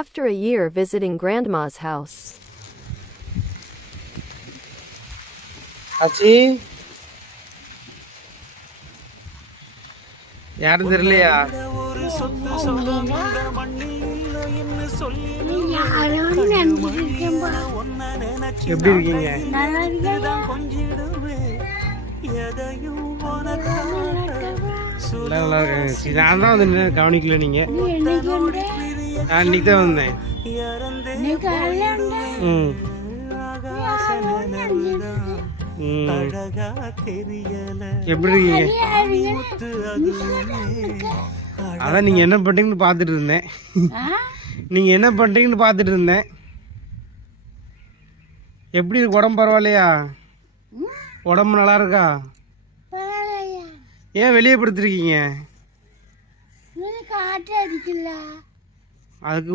After a year visiting Grandma's house. ஆச்சி யாரும் தெரியலையா? எப்படி இருக்கீங்க? நல்லா இருக்காங்க. நான் தான் வந்து கவனிக்கல. நீங்க? நான் இன்னைக்கு தான் வந்தேன். எப்படி இருக்கீங்க? அதான் நீங்க என்ன பண்றீங்கன்னு பார்த்துட்டு இருந்தேன். நீங்க என்ன பண்றீங்கன்னு பார்த்துட்டு இருந்தேன். எப்படி இருக்கு? உடம்பு பரவாயில்லையா? உடம்பு நல்லா இருக்கா? ஏன் வெளியே படுத்துருக்கீங்க? அதுக்கு